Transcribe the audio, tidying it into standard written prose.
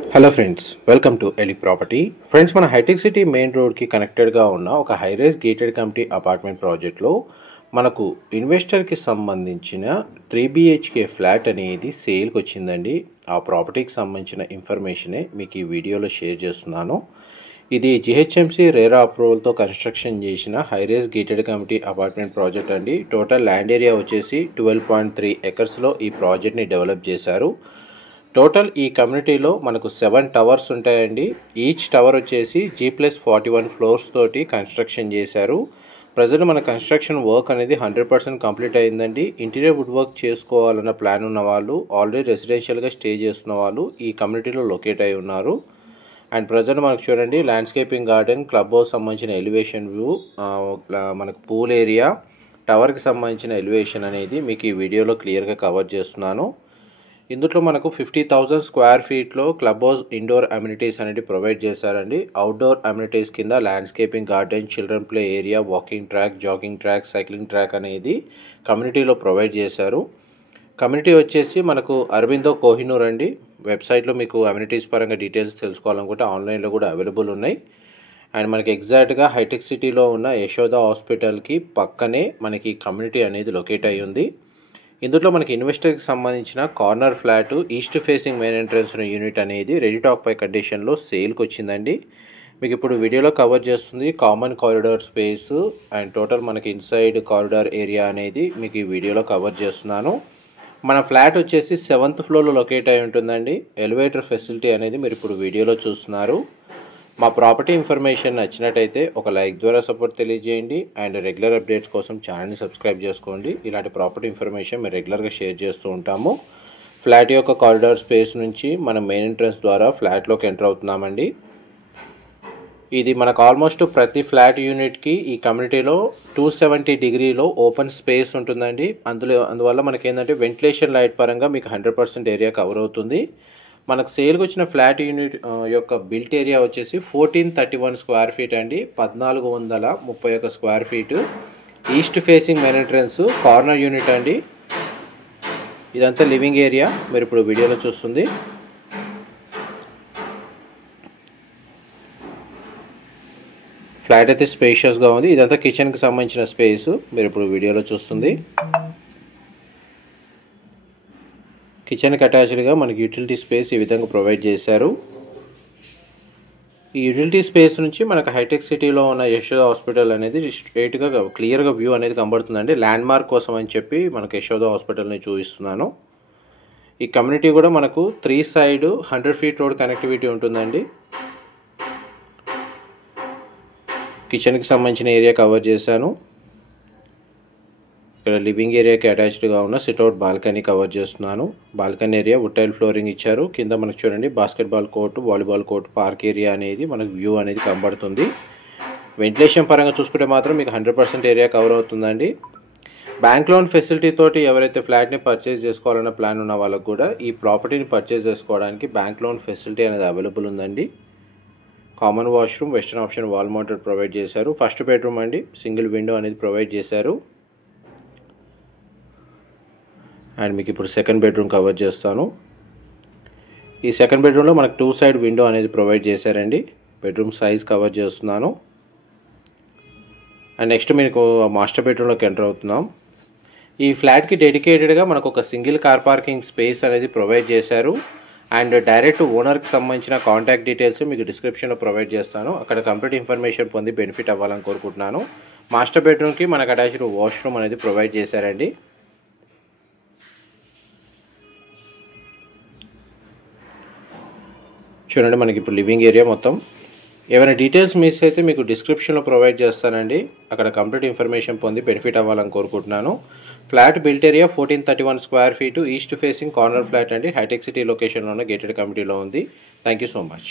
Hello friends, welcome to Eli property. Friends, మన Hitech City main రోడ్కి కనెక్టెడ్గా ఉన్న ఒక హైరైజ్ గేటెడ్ కమ్యూనిటీ అపార్ట్మెంట్ ప్రాజెక్ట్లో మనకు ఇన్వెస్టర్కి సంబంధించిన 3 BHK ఫ్లాట్ అనేది సేల్కి వచ్చిందండి. ఆ ప్రాపర్టీకి సంబంధించిన ఇన్ఫర్మేషనే మీకు ఈ వీడియోలో షేర్ చేస్తున్నాను. ఇది GHMC రేరా అప్రూవల్తో కన్స్ట్రక్షన్ చేసిన high-rise gated community apartment project అండి. టోటల్ ల్యాండ్ ఏరియా వచ్చేసి 12.3 ఎకర్స్లో ఈ ప్రాజెక్ట్ని డెవలప్ చేశారు. టోటల్ ఈ కమ్యూనిటీలో మనకు 7 టవర్స్ ఉంటాయండి. ఈచ్ టవర్ వచ్చేసి G+41 ఫ్లోర్స్ తోటి కన్స్ట్రక్షన్ చేశారు. ప్రజెంట్ మన కన్స్ట్రక్షన్ వర్క్ అనేది 100% కంప్లీట్ అయిందండి. ఇంటీరియర్ వుడ్ వర్క్ చేసుకోవాలన్న ప్లాన్ ఉన్న వాళ్ళు, ఆల్రెడీ రెసిడెన్షియల్గా స్టే చేస్తున్న వాళ్ళు ఈ కమ్యూనిటీలో లొకేట్ అయి ఉన్నారు. అండ్ ప్రజెంట్ మనకు చూడండి, ల్యాండ్స్కేపింగ్ గార్డెన్, క్లబ్ హౌస్ సంబంధించిన ఎలివేషన్ వ్యూ, మనకు పూల్ ఏరియా, టవర్కి సంబంధించిన ఎలివేషన్ అనేది మీకు ఈ వీడియోలో క్లియర్గా కవర్ చేస్తున్నాను. ఇందులో మనకు 50,000 స్క్వేర్ ఫీట్లో క్లబ్ హౌస్, ఇండోర్ అమ్యూనిటీస్ అనేది ప్రొవైడ్ చేశారండి. అవుట్డోర్ అమ్యూనిటీస్ కింద landscaping garden, children play area, walking track, jogging track, cycling track అనేది కమ్యూనిటీలో ప్రొవైడ్ చేశారు. కమ్యూనిటీ వచ్చేసి మనకు అరబిందో కోహినూర్ అండి. వెబ్సైట్లో మీకు అమ్యూనిటీస్ పరంగా డీటెయిల్స్ తెలుసుకోవాలనుకుంటే ఆన్లైన్లో కూడా అవైలబుల్ ఉన్నాయి. అండ్ మనకి ఎగ్జాక్ట్గా హైటెక్ సిటీలో ఉన్న యశోద హాస్పిటల్కి పక్కనే మనకి కమ్యూనిటీ అనేది లొకేట్ అయ్యి ఉంది. ఇందులో మనకి ఇన్వెస్టర్కి సంబంధించిన corner flat, east facing main entrance unit అనేది రెడీ టాక్ పై కండిషన్లో సేల్కి వచ్చిందండి. మీకు ఇప్పుడు వీడియోలో కవర్ చేస్తుంది common corridor space and total మనకి ఇన్సైడ్ కారిడార్ ఏరియా అనేది మీకు ఈ వీడియోలో కవర్ చేస్తున్నాను. మన ఫ్లాట్ వచ్చేసి 7th ఫ్లోర్లో లొకేట్ అయి ఉంటుందండి. ఎలివేటర్ ఫెసిలిటీ అనేది మీరు ఇప్పుడు వీడియోలో చూస్తున్నారు. మా ప్రాపర్టీ ఇన్ఫర్మేషన్ నచ్చినట్టయితే ఒక లైక్ ద్వారా సపోర్ట్ తెలియజేయండి. అండ్ రెగ్యులర్ అప్డేట్స్ కోసం ఛానల్ని సబ్స్క్రైబ్ చేసుకోండి. ఇలాంటి ప్రాపర్టీ ఇన్ఫర్మేషన్ మేము రెగ్యులర్గా షేర్ చేస్తూ ఉంటాము. ఫ్లాట్ యొక్క కారిడార్ స్పేస్ నుంచి మనం మెయిన్ ఎంట్రన్స్ ద్వారా ఫ్లాట్లోకి ఎంటర్ అవుతున్నామండి. ఇది మనకు ఆల్మోస్ట్ ప్రతి ఫ్లాట్ యూనిట్కి ఈ కమ్యూనిటీలో 270 డిగ్రీలో ఓపెన్ స్పేస్ ఉంటుందండి. అందువల్ల మనకి ఏంటంటే వెంటిలేషన్ లైట్ పరంగా మీకు 100% ఏరియా కవర్ అవుతుంది. మనకు సేల్కి వచ్చిన ఫ్లాట్ యూనిట్ యొక్క బిల్ట్ ఏరియా వచ్చేసి 1431 స్క్వేర్ ఫీట్ అండి. 1431 square feet. East facing main entrance, corner unit అండి. ఇదంతా లివింగ్ ఏరియా మీరు ఇప్పుడు వీడియోలో చూస్తుంది. ఫ్లాట్ అయితే స్పేషియస్గా ఉంది. ఇదంతా కిచెన్కి సంబంధించిన స్పేస్ మీరు ఇప్పుడు వీడియోలో చూస్తుంది. కిచెన్కి అటాచ్డ్గా మనకి యూటిలిటీ స్పేస్ ఈ విధంగా ప్రొవైడ్ చేశారు. ఈ యూటిలిటీ స్పేస్ నుంచి మనకు హైటెక్ సిటీలో ఉన్న యశోద హాస్పిటల్ అనేది స్ట్రైట్గా క్లియర్గా వ్యూ అనేది కనబడుతుందండి. ల్యాండ్ మార్క్ కోసం అని చెప్పి మనకు యశోద హాస్పిటల్ని చూపిస్తున్నాను. ఈ కమ్యూనిటీ కూడా మనకు 3 సైడ్ 100 ఫీట్ రోడ్ కనెక్టివిటీ ఉంటుందండి. కిచెన్కి సంబంధించిన ఏరియా కవర్ చేశాను. ఇక్కడ లివింగ్ ఏరియాకి అటాచ్డ్గా ఉన్న సిట్అవుట్ బాల్కనీ కవర్ చేస్తున్నాను. Balcony area wood tile flooring ఇచ్చారు. కింద మనకు చూడండి basketball court, volleyball court, park area అనేది మనకు వ్యూ అనేది కనబడుతుంది. వెంటిలేషన్ పరంగా చూసుకుంటే మాత్రం మీకు 100% ఏరియా కవర్ అవుతుందండి. బ్యాంక్ లోన్ ఫెసిలిటీ తోటి ఎవరైతే ఫ్లాట్ని పర్చేజ్ చేసుకోవాలన్న ప్లాన్ ఉన్న వాళ్ళకు కూడా ఈ ప్రాపర్టీని పర్చేజ్ చేసుకోవడానికి బ్యాంక్ లోన్ ఫెసిలిటీ అనేది అవైలబుల్ ఉందండి. Common washroom, western option wall mounted provide చేశారు. ఫస్ట్ బెడ్రూమ్ అండి, సింగిల్ విండో అనేది ప్రొవైడ్ చేశారు. అండ్ మీకు ఇప్పుడు సెకండ్ బెడ్రూమ్ కవర్ చేస్తాను. ఈ సెకండ్ బెడ్రూమ్లో మనకు 2 సైడ్ విండో అనేది ప్రొవైడ్ చేశారండి. బెడ్రూమ్ సైజ్ కవర్ చేస్తున్నాను. అండ్ నెక్స్ట్ మీకు మాస్టర్ బెడ్రూమ్లోకి ఎంటర్ అవుతున్నాం. ఈ ఫ్లాట్కి డెడికేటెడ్గా మనకు ఒక సింగిల్ కార్ పార్కింగ్ స్పేస్ అనేది ప్రొవైడ్ చేశారు. అండ్ డైరెక్ట్ ఓనర్కి సంబంధించిన కాంటాక్ట్ డీటెయిల్స్ మీకు డిస్క్రిప్షన్లో ప్రొవైడ్ చేస్తాను. అక్కడ కంప్లీట్ ఇన్ఫర్మేషన్ పొంది బెనిఫిట్ అవ్వాలని కోరుకుంటున్నాను. మాస్టర్ బెడ్రూమ్కి మనకు అటాచ్డ్ వాష్రూమ్ అనేది ప్రొవైడ్ చేశారండి. చూడండి, మనకి ఇప్పుడు లివింగ్ ఏరియా మొత్తం. ఏమైనా డీటెయిల్స్ మిస్ అయితే మీకు డిస్క్రిప్షన్లో ప్రొవైడ్ చేస్తానండి. అక్కడ కంప్లీట్ ఇన్ఫర్మేషన్ పొంది బెనిఫిట్ అవ్వాలని కోరుకుంటున్నాను. Flat built area 1431 square feet, east facing corner flat అండి. హైటెక్ సిటీ లొకేషన్లో ఉన్న గేటెడ్ కమ్యూనిటీలో ఉంది. Thank you so much.